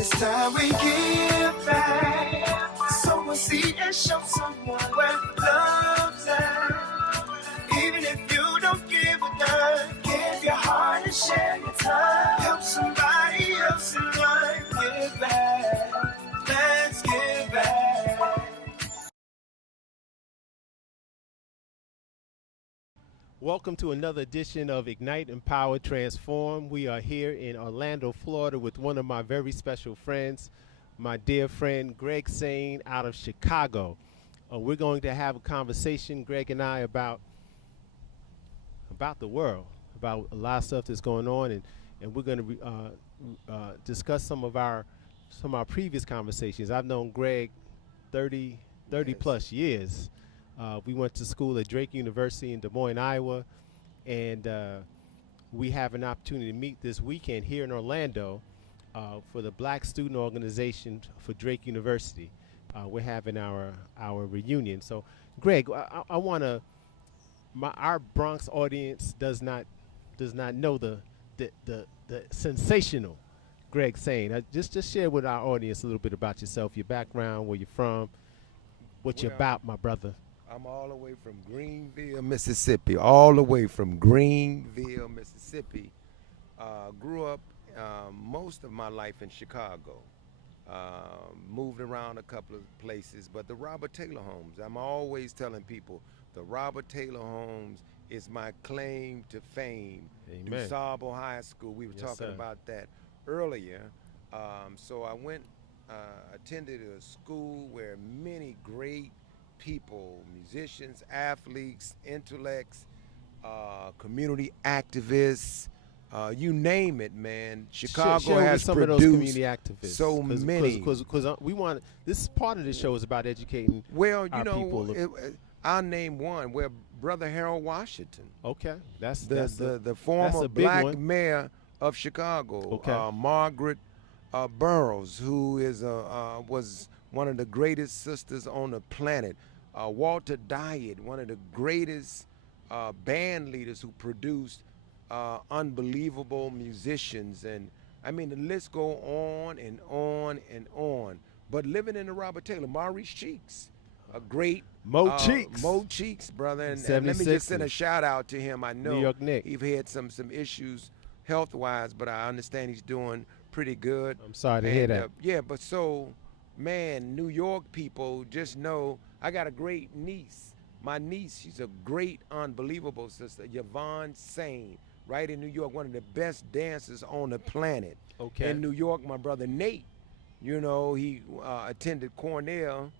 It's time we give back. Sow a seed and show someone where love's at. Even if you don't give a dime, give your heart and share your time. Help somebody else in life. Give back. Let's give back. Welcome to another edition of Ignite, Empower, Transform. We are here in Orlando, Florida with one of my very special friends, my dear friend Greg Sain out of Chicago. We're going to have a conversation, Greg and I, about the world, about a lot of stuff that's going on, and we're going to discuss some of our previous conversations. I've known Greg 30 plus years. We went to school at Drake University in Des Moines, Iowa, and we have an opportunity to meet this weekend here in Orlando for the Black Student Organization for Drake University. We're having our reunion. So, Greg, I want to. Our Bronx audience does not know the sensational Greg Sain. Just share with our audience a little bit about yourself, your background, where you're from, what you're about, my brother. I'm all the way from Greenville, Mississippi. All the way from Greenville, Mississippi. Grew up most of my life in Chicago. Moved around a couple of places, but the Robert Taylor Homes. I'm always telling people the Robert Taylor Homes is my claim to fame. Amen. DuSable High School. We were talking about that earlier. So I went, attended a school where many great people, musicians, athletes, intellects, community activists, you name it, man. Chicago has some produced of those community activists. so many. Because we want, this part of the show is about educating well, you our know, people. I'll name one. Where Brother Harold Washington. Okay, that's the former black mayor of Chicago. Okay. Margaret Burroughs, who is was one of the greatest sisters on the planet. Walter Dyett, one of the greatest band leaders who produced unbelievable musicians, and I mean the list go on and on and on. But living in the Robert Taylor, Maurice Cheeks, a great Mo Cheeks, brother, and let me just send a shout out to him. I know New York Knicks. He's had some issues health wise, but I understand he's doing pretty good. I'm sorry to hear that. Yeah, but so, man, New York people just know I got a great niece. My niece, she's a great, unbelievable sister, Givan Sain, right in New York, one of the best dancers on the planet. Okay. In New York, my brother Nate, you know, he attended Cornell,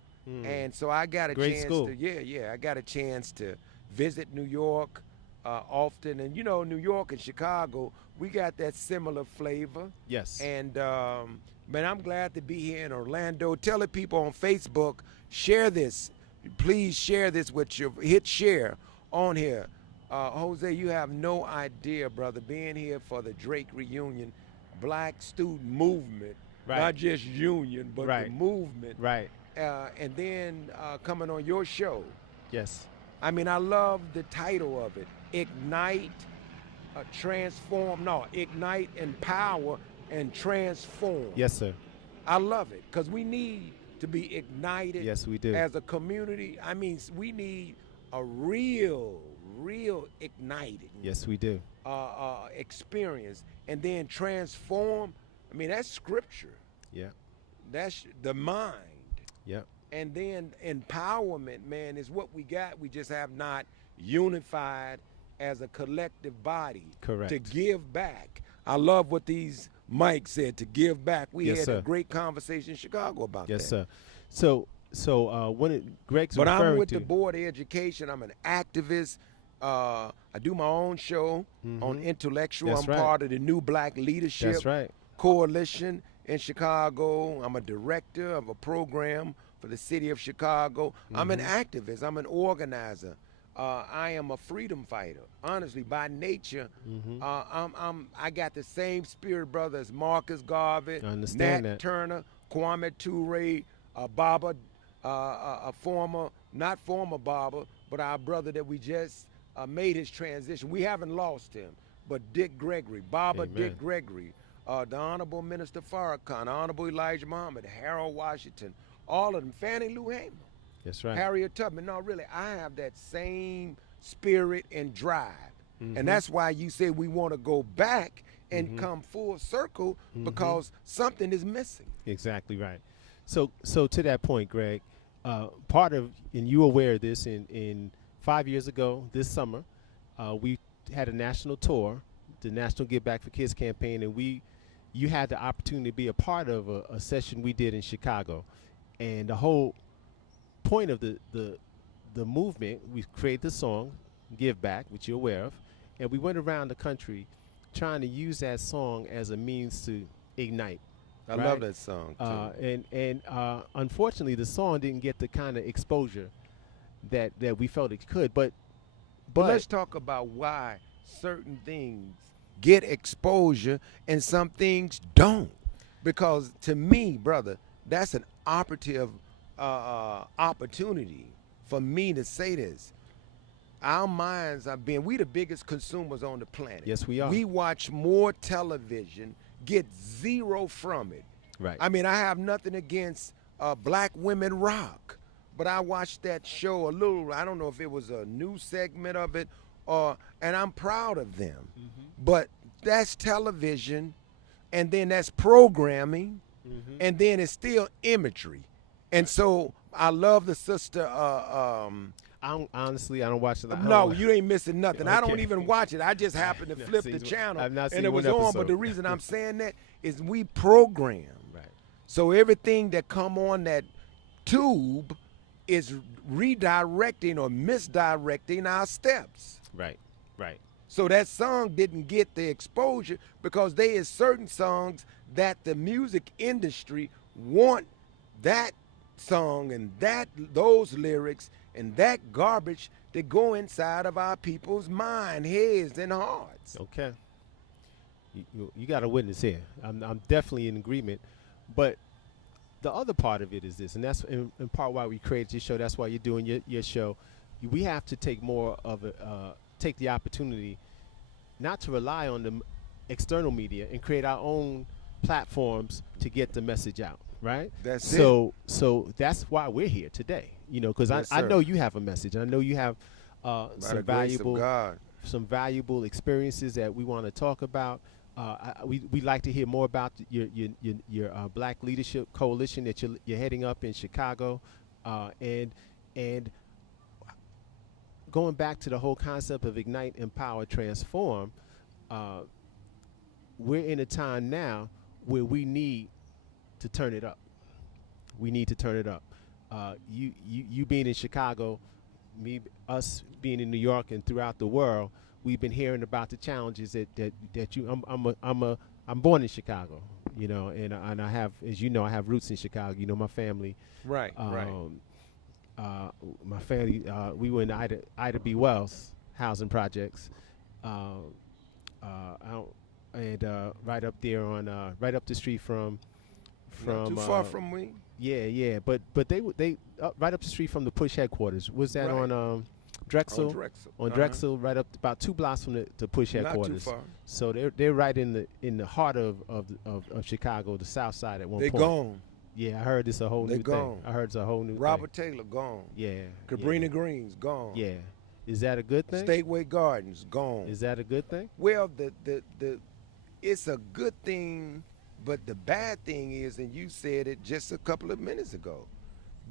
and so I got a chance to, I got a chance to visit New York often. And, you know, New York and Chicago, we got that similar flavor. Yes. And, man, I'm glad to be here in Orlando. Tell the people on Facebook, share this. Please share this with your, hit share on here. Jose, you have no idea, brother, being here for the Drake reunion, Black student movement, not just union, but the movement. Right. And then coming on your show. Yes. I mean, I love the title of it, Ignite, Ignite, Empower, and Transform. Yes, sir. I love it, because we need to be ignited. Yes, we do. As a community. I mean, we need a real ignited. Yes, we do. Experience. And then transform. I mean, that's scripture. Yeah. That's the mind. Yeah. And then empowerment, man, is what we got. We just have not unified as a collective body. Correct. To give back. I love what these Mike said, to give back. We had a great conversation in Chicago about that. Yes, sir. So when Greg's but referring I'm with to the Board of Education. I'm an activist. I do my own show on intellectual. I'm part of the New Black Leadership Coalition in Chicago. I'm a director of a program for the city of Chicago. I'm an activist. I'm an organizer. I am a freedom fighter. Honestly, by nature, I got the same spirit, brother, as Marcus Garvey, Nat Turner, Kwame Ture, Baba, a former, not former Baba, but our brother that we just made his transition. We haven't lost him, but Dick Gregory, Baba Dick Gregory, the Honorable Minister Farrakhan, Honorable Elijah Muhammad, Harold Washington, all of them, Fannie Lou Hamer. That's right. Harriet Tubman. No, really, I have that same spirit and drive. And that's why you say we want to go back and come full circle because something is missing. Exactly right. So to that point, Greg, part of, and you aware of this, in 5 years ago this summer, we had a national tour, the National Give Back for Kids campaign, and you had the opportunity to be a part of a session we did in Chicago. And the whole point of the movement, we created the song, Give Back, which you're aware of, and we went around the country trying to use that song as a means to ignite. I love that song, too. And unfortunately, the song didn't get the kind of exposure that we felt it could. But let's talk about why certain things get exposure and some things don't. Because to me, brother, that's an opportunity for me to say this. Our minds are being, we the biggest consumers on the planet. Yes, we are. We watch more television, get zero from it. Right. I mean, I have nothing against black women rock, but I watched that show a little, I don't know if it was a new segment of it, and I'm proud of them. But that's television, and then that's programming, and then it's still imagery. And so I love the sister. Honestly, I don't watch it. No, you ain't missing nothing. Okay. I don't even watch it. I just happened to flip the channel, and it was on. But the reason I'm saying that is we program. Right. So everything that come on that tube is redirecting or misdirecting our steps. Right. Right. So that song didn't get the exposure because there is certain songs that the music industry want that song and those lyrics and that garbage to go inside of our people's mind, heads, and hearts. Okay. You got a witness here. I'm definitely in agreement. But the other part of it is this, and that's in part why we created your show. That's why you're doing your show. We have to take more of take the opportunity not to rely on the external media and create our own platforms to get the message out. Right. So that's why we're here today. Because I know you have a message. I know you have some valuable experiences that we want to talk about. We'd like to hear more about your Black Leadership Coalition that you're heading up in Chicago, and going back to the whole concept of Ignite, Empower, Transform. We're in a time now where we need to turn it up. We need to turn it up. You being in Chicago, us being in New York and throughout the world, we've been hearing about the challenges that you. I'm born in Chicago, and I have, as you know, I have roots in Chicago. My family. Right. My family. We were in Ida B. Wells housing projects, and right up there on right up the street from. Not too far from me. Yeah, but they right up the street from the Push headquarters. Was that on Drexel? On Drexel. On Drexel, right up about 2 blocks from the Push headquarters. Not too far. So they're right in the heart of Chicago, the South Side at one point. They're gone. Yeah, I heard it's a whole new thing. I heard it's a whole new Robert thing. Taylor gone. Yeah. Cabrini Green's gone. Yeah. Is that a good thing? Stateway Gardens gone. Is that a good thing? Well, it's a good thing. But the bad thing is, and you said it just a couple of minutes ago,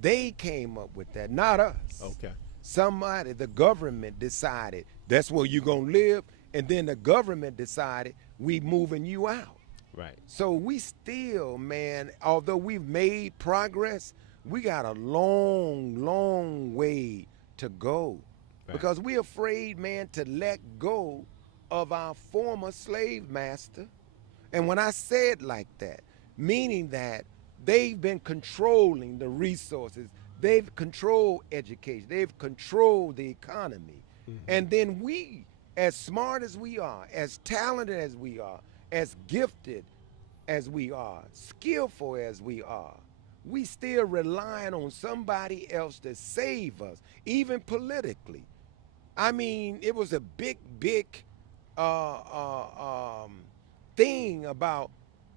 they came up with that, not us. Okay. Somebody, the government decided that's where you're going to live, and then the government decided we moving you out. Right. So we still, man, although we've made progress, we got a long, long way to go. Right. Because we're afraid, man, to let go of our former slave master. And when I say it like that, meaning that they've been controlling the resources, they've controlled education, they've controlled the economy. And then we, as smart as we are, as talented as we are, as gifted as we are, skillful as we are, we still relying on somebody else to save us, even politically. I mean, it was a big thing about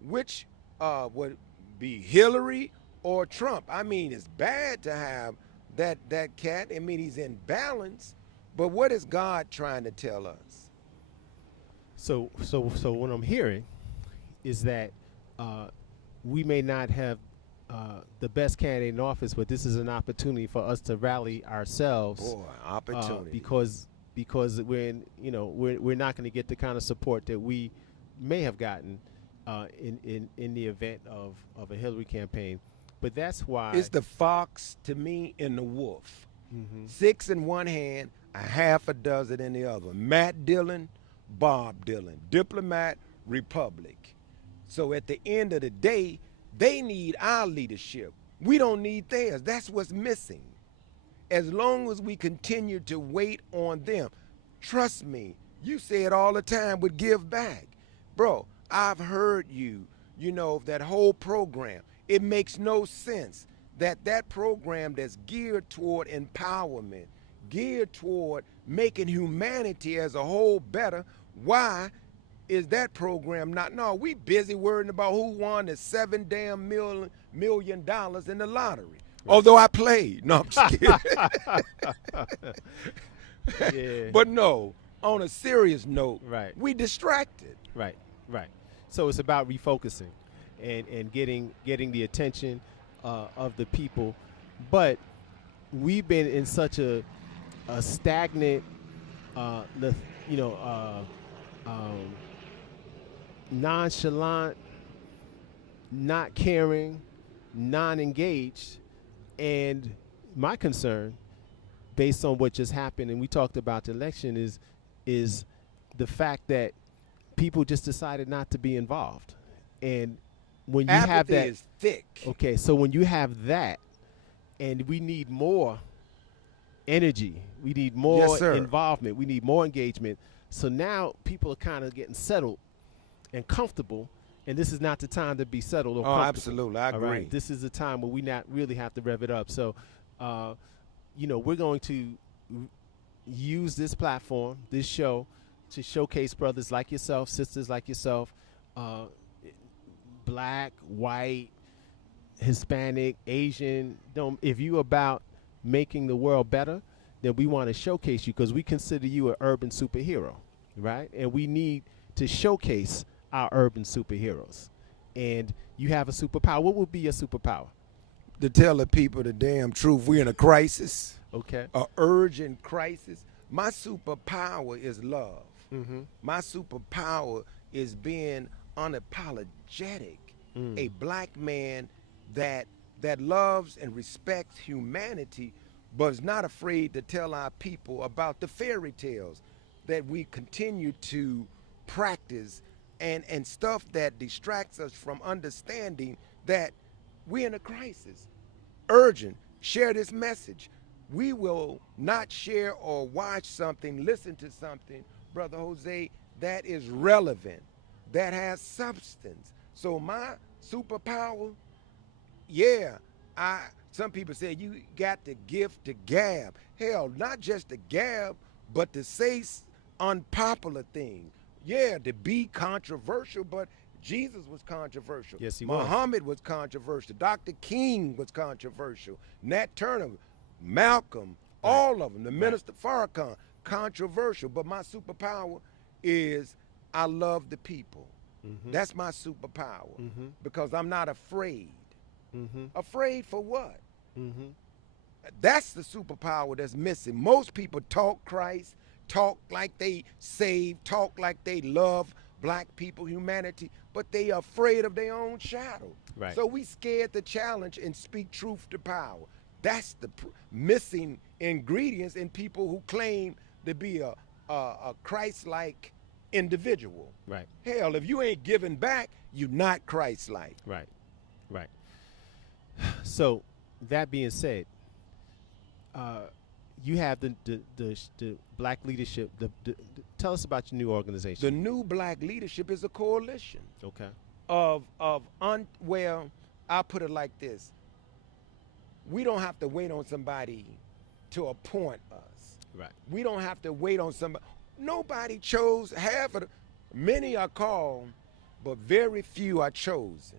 which would be Hillary or Trump. I mean, it's bad to have that cat. I mean, he's in balance, but what is God trying to tell us? So what I'm hearing is that we may not have the best candidate in office, but this is an opportunity for us to rally ourselves. Boy, opportunity. Because we're not going to get the kind of support that we may have gotten in the event of a Hillary campaign. But that's why it's the fox to me and the wolf. Mm-hmm. 6 in one hand, a half a dozen in the other. Matt Dillon, Bob Dylan, diplomat, republic. So at the end of the day, they need our leadership. We don't need theirs. That's what's missing. As long as we continue to wait on them, trust me, you say it all the time, would give back. Bro, I've heard you, that whole program. It makes no sense that program that's geared toward empowerment, geared toward making humanity as a whole better, why is that program not? No, we busy worrying about who won the $7 million in the lottery. Right. Although I played. No, I'm just kidding. Yeah. But no, on a serious note, right, we distracted. Right. So it's about refocusing and getting the attention of the people. But we've been in such a stagnant, nonchalant, not caring, non-engaged. And my concern, based on what just happened, and we talked about the election, is the fact that people just decided not to be involved. And when you have that, is thick. Okay, so when you have that, and we need more energy, we need more involvement, we need more engagement. So now people are kind of getting settled and comfortable, and this is not the time to be settled or comfortable. Absolutely, I agree. Right? This is the time where we not really have to rev it up. So, we're going to use this platform, this show, to showcase brothers like yourself, sisters like yourself, black, white, Hispanic, Asian. If you're about making the world better, then we want to showcase you, because we consider you an urban superhero, right? And we need to showcase our urban superheroes. And you have a superpower. What would be your superpower? To tell the people the damn truth. We're in a crisis. Okay. A urgent crisis. My superpower is love. Mm-hmm. My superpower is being unapologetic. A black man that loves and respects humanity, but is not afraid to tell our people about the fairy tales that we continue to practice and stuff that distracts us from understanding that we're in a crisis. Urgent. Share this message. We will not share or watch something, listen to something, Brother Jose, that is relevant, that has substance. So my superpower, some people say you got the gift to gab. Hell, not just to gab, but to say unpopular things. Yeah, to be controversial, but Jesus was controversial. Yes, he was. Muhammad was controversial. Dr. King was controversial. Nat Turner, Malcolm, all of them. The Minister Farrakhan, controversial. But my superpower is I love the people. Mm-hmm. That's my superpower, because I'm not afraid. Mm-hmm. Afraid for what? Mm-hmm. That's the superpower that's missing. Most people talk Christ, talk like they save, talk like they love black people, humanity, but they are afraid of their own shadow. Right. So we scared to challenge and speak truth to power. That's the missing ingredients in people who claim to be a Christ-like individual. Right. Hell, if you ain't giving back, you're not Christ-like. Right. So, that being said, you have the black leadership. Tell us about your new organization. The new black leadership is a coalition. Okay. Well, I'll put it like this. We don't have to wait on somebody to appoint us. Right. We don't have to wait on somebody. Nobody chose many are called, but very few are chosen.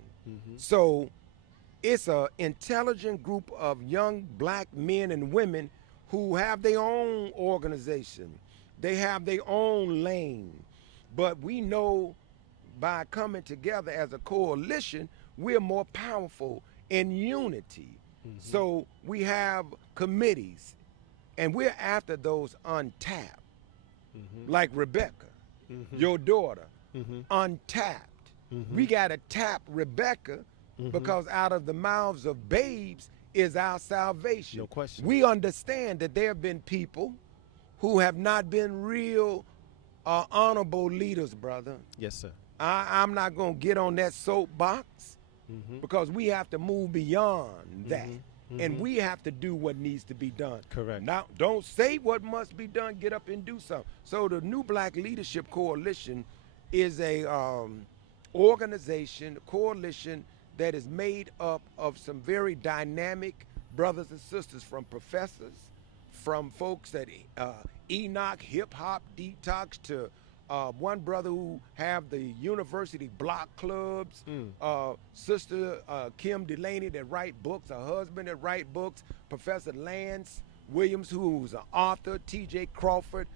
So it's an intelligent group of young black men and women who have their own organization. They have their own lane. But we know by coming together as a coalition, we're more powerful in unity. So we have committees, and we're after those untapped, like Rebecca, your daughter, untapped. We got to tap Rebecca because out of the mouths of babes is our salvation. No question. We understand that there have been people who have not been real honorable leaders, brother. Yes, sir. I'm not going to get on that soapbox because we have to move beyond that. And we have to do what needs to be done. Correct. Now, don't say what must be done. Get up and do something. So the New Black Leadership Coalition is a coalition that is made up of some very dynamic brothers and sisters, from professors, from folks at Enoch Hip Hop Detox, to one brother who have the university block clubs, sister Kim Delaney that write books, a husband that write books, Professor Lance Williams, who's an author, TJ Crawford,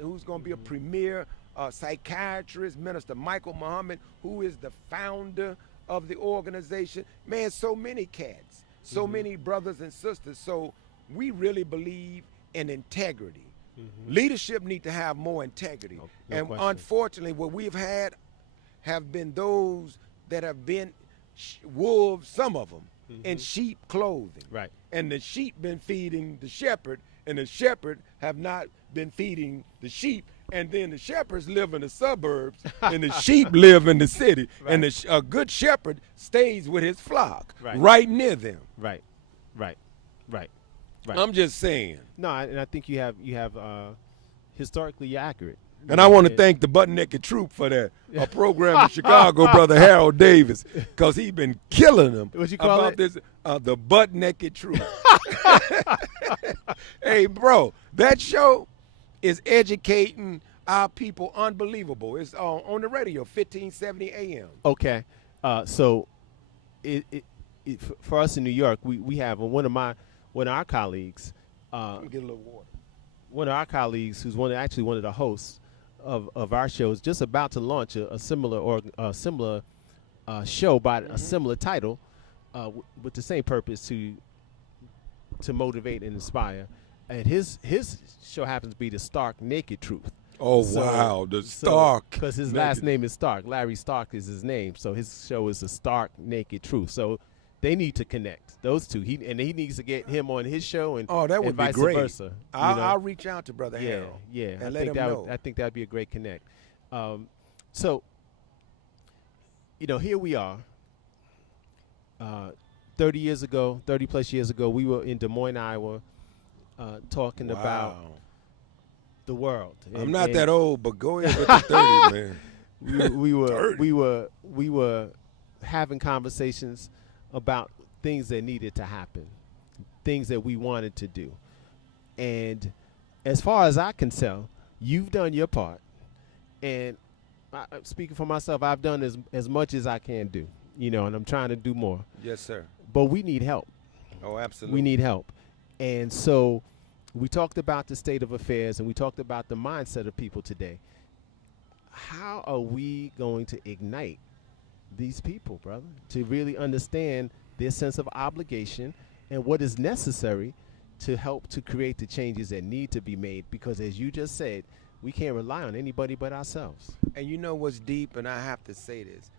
who's going to be a premier psychiatrist, Minister Michael Muhammad, who is the founder of the organization. Man, so many cats, so many brothers and sisters. So we really believe in integrity. Leadership need to have more integrity. No question. Unfortunately, what we've had have been those that have been wolves, some of them, in sheep clothing. Right. And the sheep been feeding the shepherd, and the shepherd have not been feeding the sheep. And then the shepherds live in the suburbs, and the sheep live in the city. Right. And a good shepherd stays with his flock, right near them. Right. I'm just saying. No, and I think you have historically you're accurate. And I want to thank the Butt Naked Troop for that program in Chicago, Brother Harold Davis, because he's been killing them what you call about it? This. The Butt Naked Troop. Hey, bro, that show is educating our people unbelievable. It's on the radio, 1570 AM. Okay, so it for us in New York, we have one of our colleagues. Let me get a little water. One of our colleagues, who's one of the hosts of our show, is just about to launch a similar show by a similar title, with the same purpose to motivate and inspire. And his show happens to be the Stark Naked Truth. Oh, wow, the Stark. Because his last name is Stark. Larry Stark is his name. So his show is the Stark Naked Truth. So they need to connect, those two. He needs to get him on his show, and that would vice be great. Versa. I'll reach out to Brother Harold. Yeah, and let him know. I think that would be a great connect. So, here we are. 30 plus years ago, we were in Des Moines, Iowa, talking about the world. I'm not that old, but go ahead with the 30, man. We were having conversations about things that needed to happen, things that we wanted to do. And as far as I can tell, you've done your part. And speaking for myself, I've done as much as I can do, and I'm trying to do more. Yes, sir. But we need help. Oh, absolutely. We need help. And so we talked about the state of affairs, and we talked about the mindset of people today. How are we going to ignite these people, brother, to really understand their sense of obligation and what is necessary to help to create the changes that need to be made? Because as you just said, we can't rely on anybody but ourselves. And you know what's deep, and I have to say this.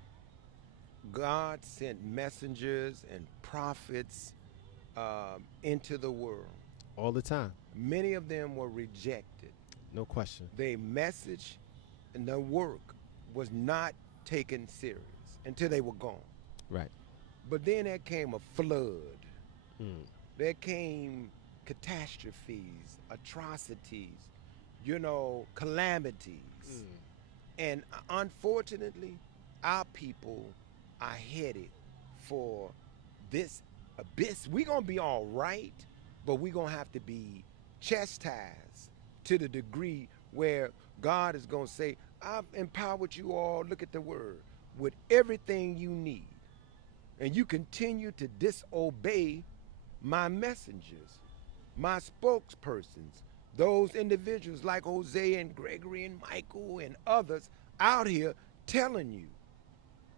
God sent messengers and prophets into the world. All the time. Many of them were rejected. No question. Their message and their work was not taken serious until they were gone. Right. But then there came a flood. There came catastrophes, atrocities, calamities. And unfortunately, our people are headed for this abyss. We're going to be all right, but we're going to have to be chastised to the degree where God is going to say, I've empowered you all. Look at the word. with everything you need, and you continue to disobey my messengers, my spokespersons, those individuals like Hosea and Gregory and Michael and others out here telling you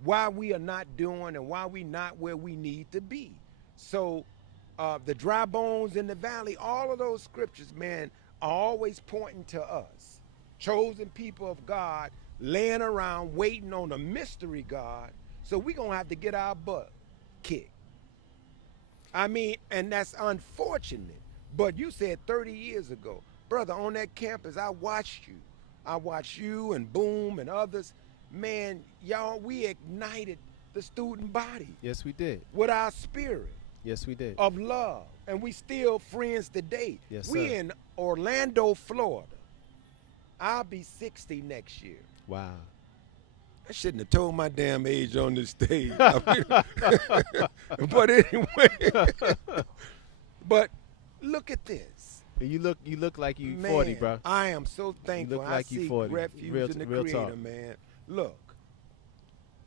why we are not doing and why we not where we need to be. So the dry bones in the valley, all of those scriptures, man, are always pointing to us, chosen people of God, laying around waiting on a mystery God. So we're going to have to get our butt kicked. I mean, and that's unfortunate. But you said 30 years ago, brother, on that campus, I watched you. I watched you and Boom and others. Man, y'all, we ignited the student body. Yes, we did. With our spirit. Yes, we did. Of love. And we still friends today. Yes, we sir. in Orlando, Florida. I'll be 60 next year. Wow. I shouldn't have told my damn age on this stage. But anyway. But look at this. You look like you man, 40, bro. I am so thankful. You look like I see you 40. refuge in the real Creator, talk. man. Look,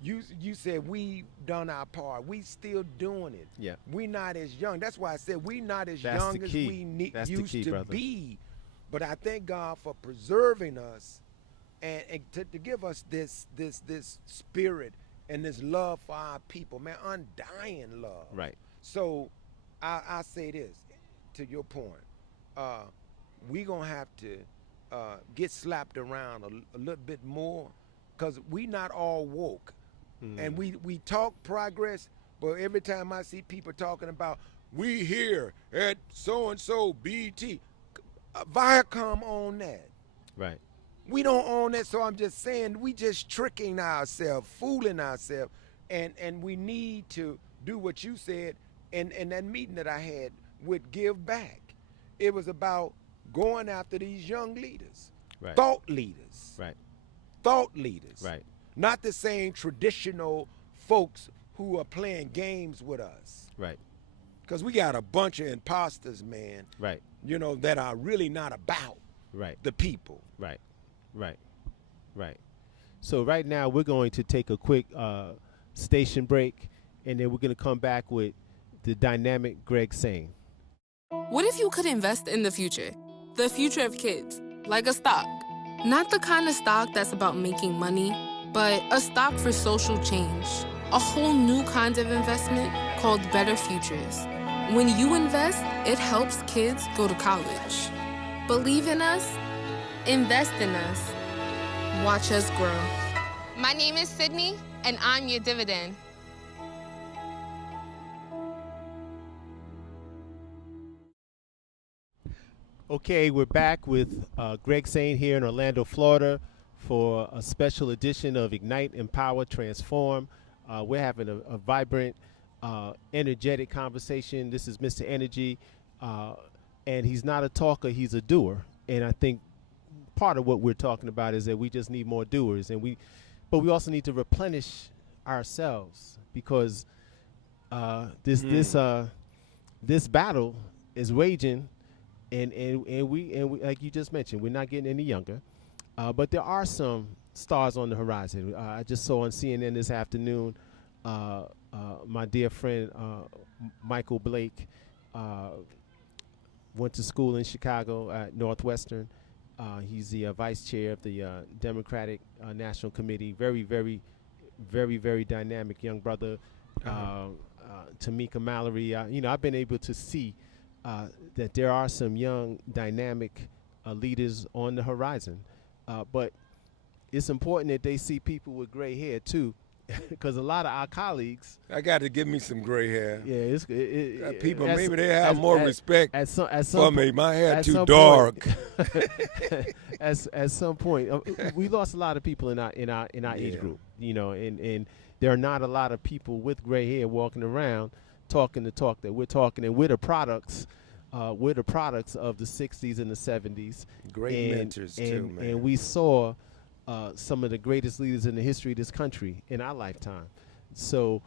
you said we done our part. We still doing it. Yeah. We not as young. That's why I said we not as That's young the as key. we That's the used key, to brother. be. But I thank God for preserving us and to give us this spirit and this love for our people, man, undying love. Right. So I say this, to your point, we gonna have to get slapped around a little bit more, because we not all woke. And we talk progress, but every time I see people talking about, we here at so-and-so BT, Viacom own that. Right. We don't own that, so I'm just saying we just tricking ourselves, fooling ourselves, and we need to do what you said in that meeting that I had with Give Back. It was about going after these young leaders, Right. thought leaders, Right. thought leaders, Right. not the same traditional folks who are playing games with us. Right. Because we got a bunch of imposters, man, Right. you know, that are really not about Right. the people. Right. Right. Right. So right now we're going to take a quick station break, and then we're going to come back with the dynamic Greg Sain. What if you could invest in the future of kids, like a stock? Not the kind of stock that's about making money, but a stock for social change. A whole new kind of investment called Better Futures. When you invest, it helps kids go to college. Believe in us, invest in us, watch us grow. My name is Sydney, and I'm your dividend. Okay, we're back with Greg Sain here in Orlando, Florida, for a special edition of Ignite, Empower, Transform. We're having a vibrant, energetic conversation. This is Mr. Energy, and he's not a talker, he's a doer. And I think part of what we're talking about is that we just need more doers, but we also need to replenish ourselves, because this battle is raging. And we like you just mentioned, we're not getting any younger, but there are some stars on the horizon. I just saw on CNN this afternoon, my dear friend Michael Blake went to school in Chicago at Northwestern. He's the vice chair of the Democratic National Committee. Very, very, very, very dynamic young brother. Tamika Mallory. I've been able to see that there are some young, dynamic leaders on the horizon. But it's important that they see people with gray hair, too, because a lot of our colleagues. I got to give me some gray hair. Yeah, people, maybe they have more respect for me. My hair too dark. At some point, we lost a lot of people in our age group, and there are not a lot of people with gray hair walking around talking the talk that we're talking, and we're the products of the 60s and the 70s. Great mentors too, man. And we saw some of the greatest leaders in the history of this country in our lifetime. So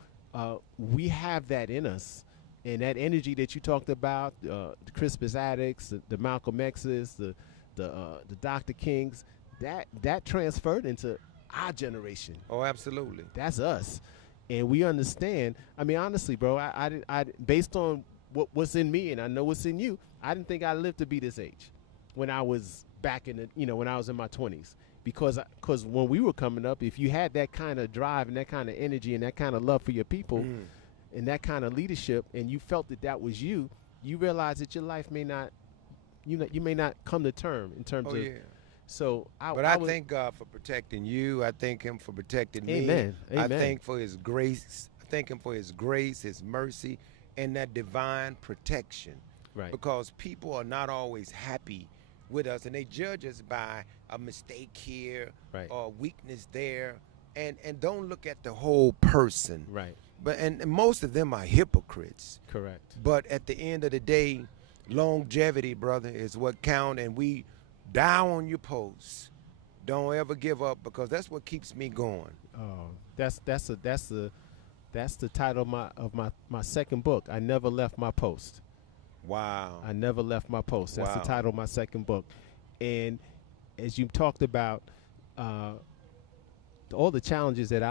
we have that in us, and that energy that you talked about, the Crispus Attucks, the Malcolm X's, the Dr. Kings, that transferred into our generation. Oh, absolutely. That's us. And we understand. I mean, honestly, bro, I based on what's in me, and I know what's in you, I didn't think I'd live to be this age when I was back in when I was in my 20s. Because when we were coming up, if you had that kind of drive and that kind of energy and that kind of love for your people and that kind of leadership, and you felt that was you, you realize that your life may not, you may not come to term in terms of. Yeah. So I thank God for protecting you. I thank Him for protecting me. Amen. I thank for His grace. I thank Him for His grace, His mercy, and that divine protection. Right. Because people are not always happy with us, and they judge us by a mistake here or weakness there, and don't look at the whole person. Right. But and most of them are hypocrites. Correct. But at the end of the day, longevity, brother, is what counts, and we die on your post. Don't ever give up, because that's what keeps me going. Oh, that's the title of my second book. I never left my post. Wow. I never left my post. That's the title of my second book. And as you talked about all the challenges that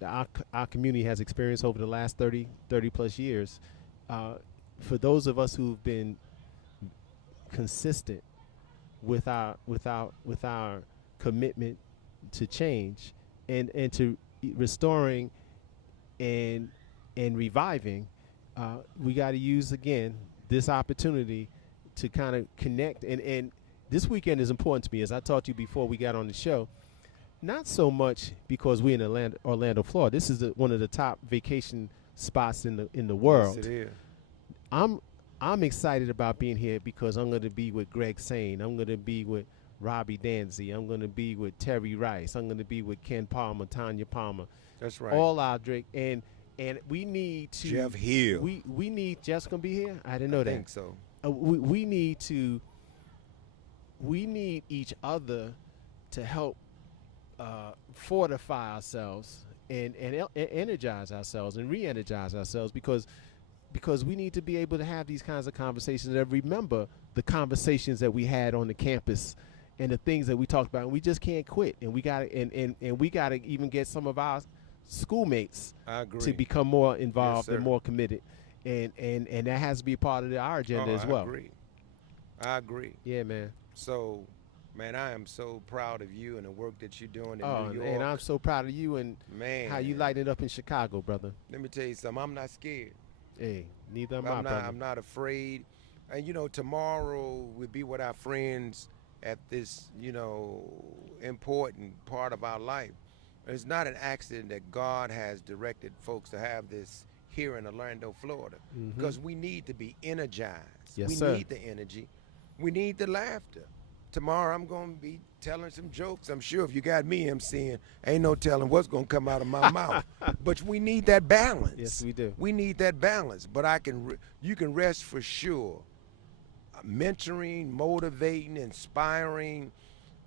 our community has experienced over the last 30 plus years, for those of us who've been consistent with our commitment to change and to restoring and reviving, we got to use again this opportunity to kind of connect. And this weekend is important to me, as I talked to you before we got on the show. Not so much because we're in Orlando, Florida. This is one of the top vacation spots in the world. Yes, it is. I'm excited about being here because I'm going to be with Greg Sain. I'm going to be with Robbie Danzy. I'm going to be with Terry Rice. I'm going to be with Ken Palmer, Tanya Palmer. That's right. All our Drake. And we need to. Jeff Hill. We need. Jeff's going to be here? I didn't know that. I think so. We need each other to help fortify ourselves and energize ourselves and re-energize ourselves, because we need to be able to have these kinds of conversations and remember the conversations that we had on the campus and the things that we talked about. And we just can't quit. And we got to and we got to even get some of our schoolmates to become more involved and more committed. And that has to be part of our agenda as well. I agree. Yeah, man. So, man, I am so proud of you and the work that you're doing in New York. And I'm so proud of you and how you lighting it up in Chicago, brother. Let me tell you something. I'm not scared. Hey, neither am I, brother. I'm not afraid. And, tomorrow we'll be with our friends at this, important part of our life. It's not an accident that God has directed folks to have this here in Orlando, Florida, because we need to be energized. Yes, we sir. need the energy. We need the laughter. Tomorrow I'm going to be telling some jokes. I'm sure if you got me emceeing, ain't no telling what's going to come out of my mouth. But we need that balance. Yes, we do. We need that balance. But you can rest for sure. Mentoring, motivating, inspiring,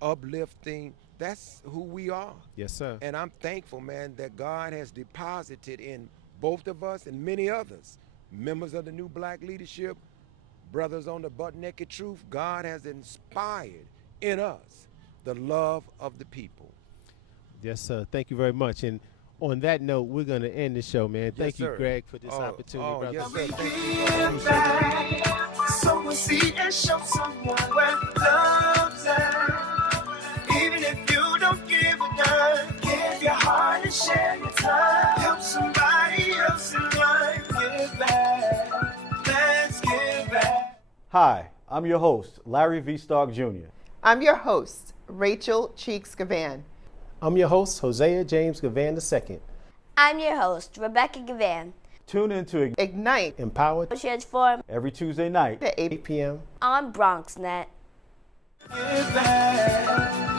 uplifting, that's who we are. Yes, sir. And I'm thankful, man, that God has deposited in both of us and many others, members of the new black leadership, brothers on the Butt Naked Truth. God has inspired in us the love of the people. Yes, sir. Thank you very much. And on that note, we're going to end the show, man. Thank you, sir. Greg, for this opportunity, brother. Yes, sir. Give back, sow a seed and show someone where love's at. Even if you don't give a dime, give your heart and share your time. Help somebody else in life. Give back. Let's give back. Hi, I'm your host, Larry V. Stark Jr. I'm your host, Rachel Cheeks Givan. I'm your host, Hosea James Givan II. I'm your host, Rebecca Givan. Tune in to Ignite, Empower, Transform every Tuesday night at 8 p.m. on BronxNet. Give back.